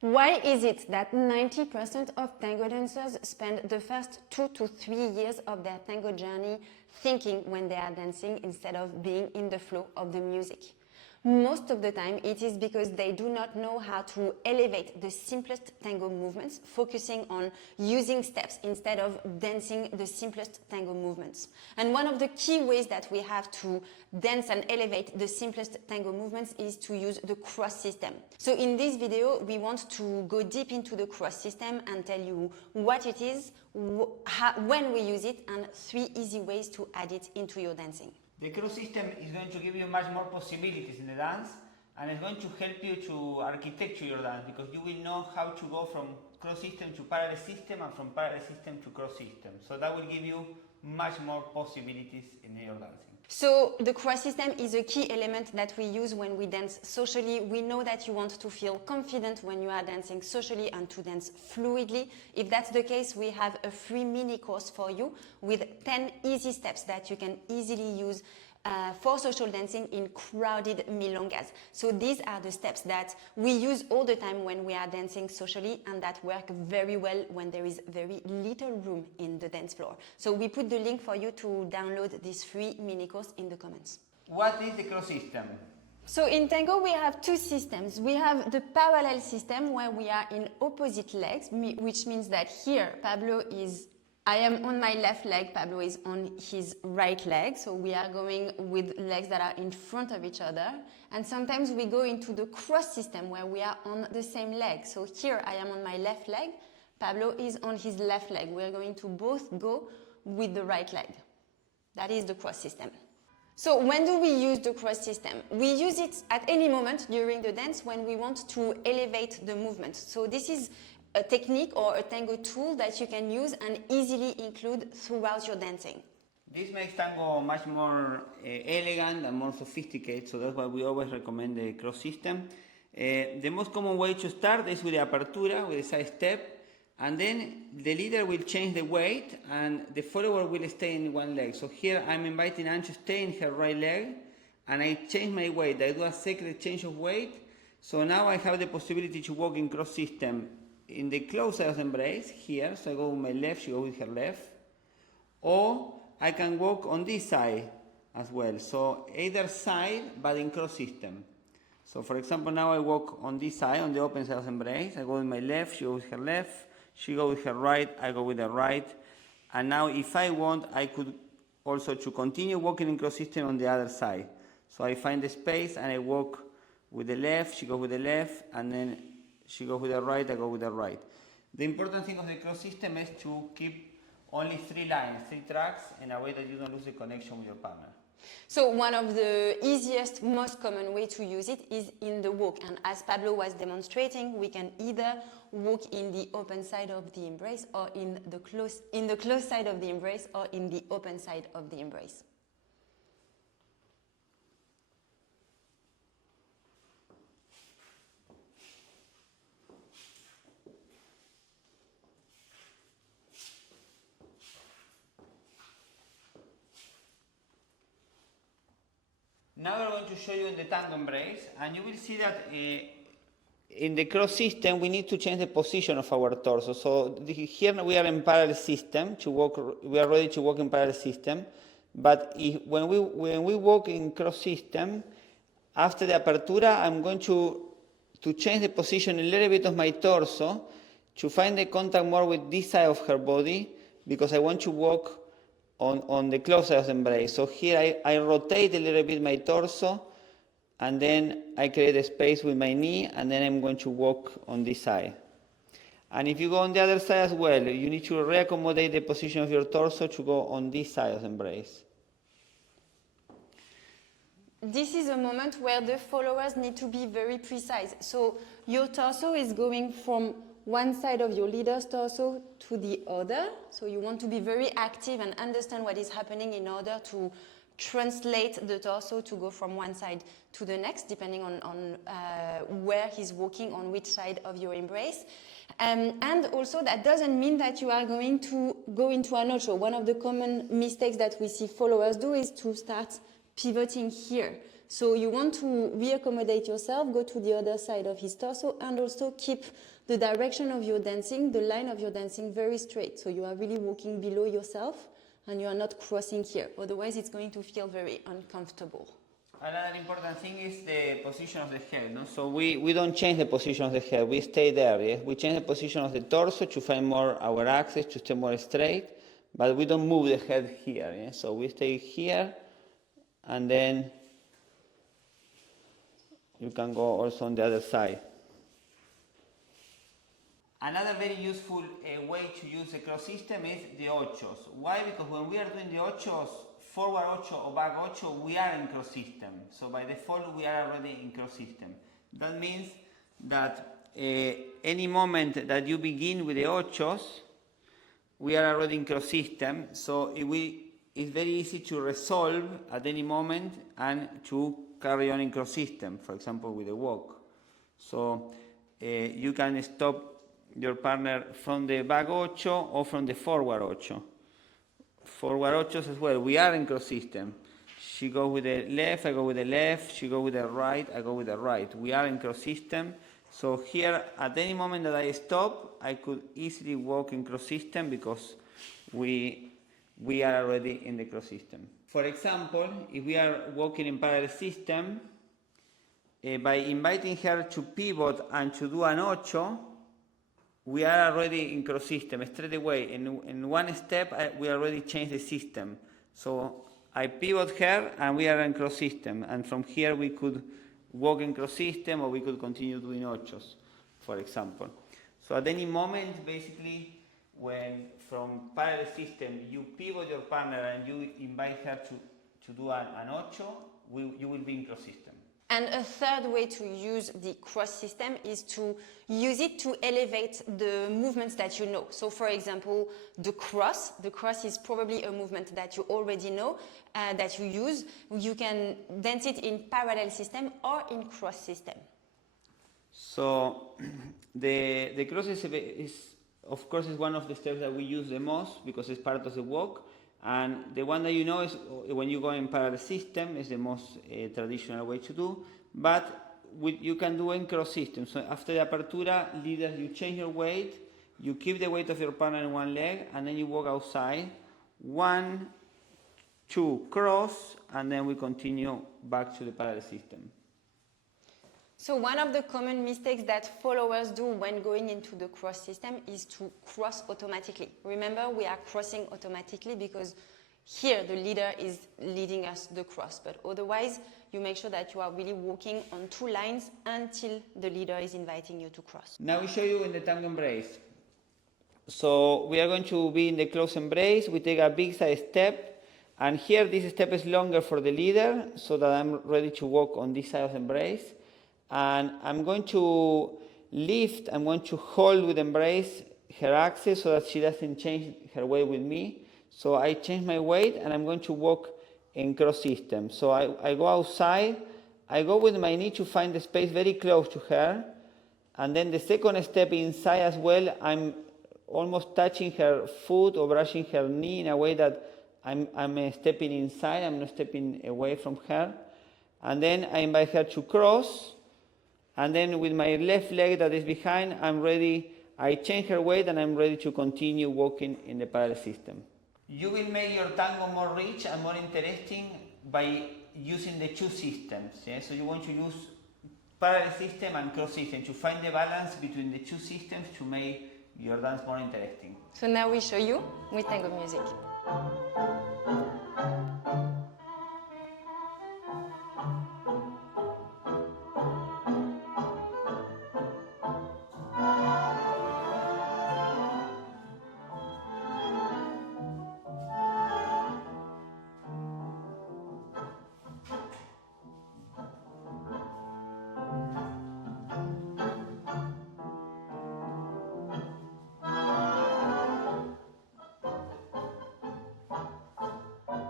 Why is it that 90% of tango dancers spend the first 2 to 3 years of their tango journey thinking when they are dancing instead of being in the flow of the music? Most of the time, it is because they do not know how to elevate the simplest tango movements, focusing on using steps instead of dancing the simplest tango movements. And one of the key ways that we have to dance and elevate the simplest tango movements is to use the cross system. So in this video, we want to go deep into the cross system and tell you what it is, when we use it, and 3 easy ways to add it into your dancing. The cross system is going to give you much more possibilities in the dance, and it's going to help you to architecture your dance, because you will know how to go from cross system to parallel system and from parallel system to cross system. So that will give you much more possibilities in your dancing. So the cross system is a key element that we use when we dance socially. We know that you want to feel confident when you are dancing socially and to dance fluidly. If that's the case, we have a free mini course for you with 10 easy steps that you can easily use for social dancing in crowded milongas. So these are the steps that we use all the time when we are dancing socially and that work very well when there is very little room in the dance floor. So we put the link for you to download this free mini course in the comments. What is the cross system? So in tango we have 2 systems. We have the parallel system where we are in opposite legs, which means that here I am on my left leg, Pablo is on his right leg, so we are going with legs that are in front of each other. And sometimes we go into the cross system where we are on the same leg. So here I am on my left leg, Pablo is on his left leg. We're going to both go with the right leg. That is the cross system. So when do we use the cross system? We use it at any moment during the dance when we want to elevate the movement. So this is a technique or a tango tool that you can use and easily include throughout your dancing. This makes tango much more elegant and more sophisticated, so that's why we always recommend the cross system. The most common way to start is with the apertura, with a side step, and then the leader will change the weight and the follower will stay in one leg. So here I'm inviting Anne to stay in her right leg, and I change my weight. I do a secret change of weight, so now I have the possibility to walk in cross system in the close side of the embrace here, so I go with my left, she goes with her left, or I can walk on this side as well, so either side but in cross system. So for example, now I walk on this side, on the open side of the embrace, I go with my left, she goes with her left, she goes with her right, I go with the right, and now if I want, I could also to continue walking in cross system on the other side. So I find the space and I walk with the left, she goes with the left, and then she goes with the right, I go with the right. The important thing of the cross system is to keep only 3 lines, 3 tracks, in a way that you don't lose the connection with your partner. So one of the easiest, most common way to use it is in the walk. And as Pablo was demonstrating, we can either walk in the open side of the embrace or in the close side of the embrace or in the open side of the embrace. Now we're going to show you in the tango embrace, and you will see that in the cross system we need to change the position of our torso. So here we are in parallel system to walk. We are ready to walk in parallel system, but when we walk in cross system, after the apertura, I'm going to change the position a little bit of my torso to find the contact more with this side of her body, because I want to walk on the close side of the embrace. So here I rotate a little bit my torso, and then I create a space with my knee, and then I'm going to walk on this side. And if you go on the other side as well, you need to reaccommodate the position of your torso to go on this side of the embrace. This is a moment where the followers need to be very precise. So your torso is going from one side of your leader's torso to the other. So you want to be very active and understand what is happening in order to translate the torso to go from one side to the next, depending on where he's walking, on which side of your embrace. And also that doesn't mean that you are going to go into an ocho. One of the common mistakes that we see followers do is to start pivoting here. So you want to re-accommodate yourself, go to the other side of his torso, and also keep the direction of your dancing, the line of your dancing very straight. So you are really walking below yourself and you are not crossing here. Otherwise, it's going to feel very uncomfortable. Another important thing is the position of the head. No? So we don't change the position of the head. We stay there. Yes? We change the position of the torso to find more our axis, to stay more straight. But we don't move the head here. Yes? So we stay here. And then you can go also on the other side. Another very useful way to use the cross system is the ochos. Why? Because when we are doing the ochos, forward ocho or back ocho, we are in cross system. So by default, we are already in cross system. That means that any moment that you begin with the ochos, we are already in cross system. So it's very easy to resolve at any moment and to carry on in cross system, for example, with a walk. So you can stop your partner from the back ocho or from the forward ocho. Forward ochos as well. We are in cross system. She goes with the left, I go with the left. She goes with the right, I go with the right. We are in cross system. So here, at any moment that I stop, I could easily walk in cross system because we are already in the cross system. For example, if we are walking in parallel system, by inviting her to pivot and to do an ocho, we are already in cross system straight away. In one step, we already changed the system. So I pivot her and we are in cross system. And from here we could walk in cross system or we could continue doing ochos, for example. So at any moment, basically, when from parallel system you pivot your partner and you invite her to do an ocho, you will be in cross system. And a third way to use the cross system is to use it to elevate the movements that you know. So for example, the cross is probably a movement that you already know, that you use. You can dance it in parallel system or in cross system. So the cross is of course is one of the steps that we use the most because it's part of the walk. And the one that you know is when you go in parallel system is the most traditional way to do, but you can do in cross system. So after the apertura, leaders, you change your weight, you keep the weight of your partner in one leg, and then you walk outside, 1, 2, cross, and then we continue back to the parallel system. So one of the common mistakes that followers do when going into the cross system is to cross automatically. Remember, we are crossing automatically because here the leader is leading us the cross, but otherwise you make sure that you are really walking on 2 lines until the leader is inviting you to cross. Now we show you in the tango embrace. So we are going to be in the close embrace. We take a big side step, and here this step is longer for the leader so that I'm ready to walk on this side of the embrace. And I'm going to lift, I'm going to hold with embrace her axis so that she doesn't change her weight with me. So I change my weight and I'm going to walk in cross system. So I go outside, I go with my knee to find the space very close to her. And then the second step inside as well, I'm almost touching her foot or brushing her knee in a way that I'm stepping inside, I'm not stepping away from her. And then I invite her to cross. And then with my left leg that is behind, I'm ready, I change her weight and I'm ready to continue walking in the parallel system. You will make your tango more rich and more interesting by using the 2 systems. Yeah? So you want to use parallel system and cross system to find the balance between the 2 systems to make your dance more interesting. So now we show you with tango music.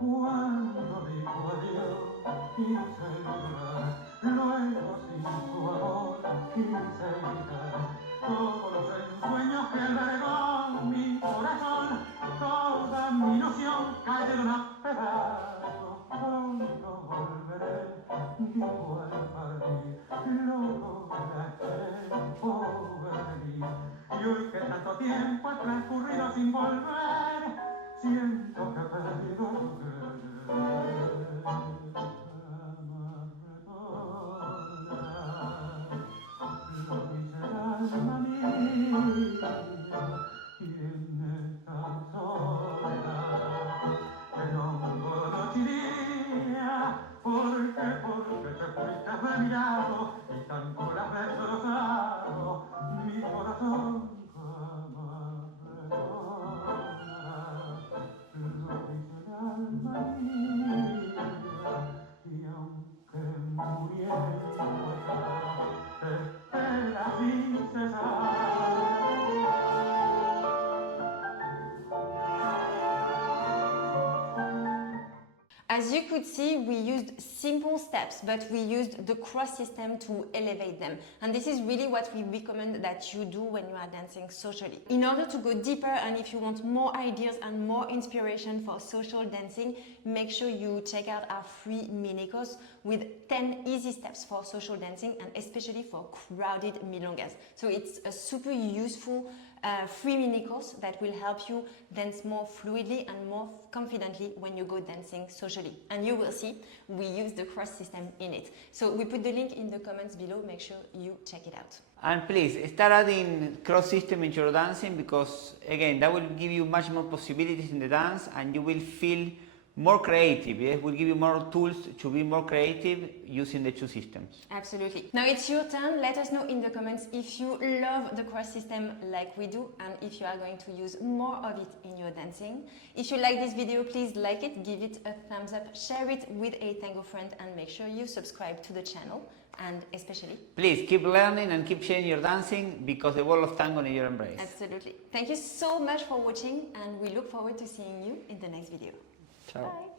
One Y hoy que tanto tiempo ha transcurrido sin volver, siento que he perdido tu querer. Lo dice el alma mía, tiene tan soledad, el hongo noche y día, porque te fuiste a mi lado y tanto la has destrozado, mi corazón jamás perdonará. Lo dice el alma mía, y aunque muriendo está, te espera sin cesar. As you could see, we used simple steps, but we used the cross system to elevate them. And this is really what we recommend that you do when you are dancing socially. In order to go deeper, and if you want more ideas and more inspiration for social dancing, make sure you check out our free mini course with 10 easy steps for social dancing, and especially for crowded milongas. So it's a super useful free mini course that will help you dance more fluidly and more confidently when you go dancing socially. And you will see we use the cross system in it. So we put the link in the comments below. Make sure you check it out. And please start adding cross system into your dancing, because again that will give you much more possibilities in the dance and you will feel more creative. It will give you more tools to be more creative using the two systems. Absolutely. Now it's your turn. Let us know in the comments if you love the cross system like we do, and if you are going to use more of it in your dancing. If you like this video, please like it, give it a thumbs up, share it with a tango friend, and make sure you subscribe to the channel. And especially, Please keep learning and keep sharing your dancing, because the world of tango needs your embrace. absolutely. Thank you so much for watching, and we look forward to seeing you in the next video. Ciao. Bye.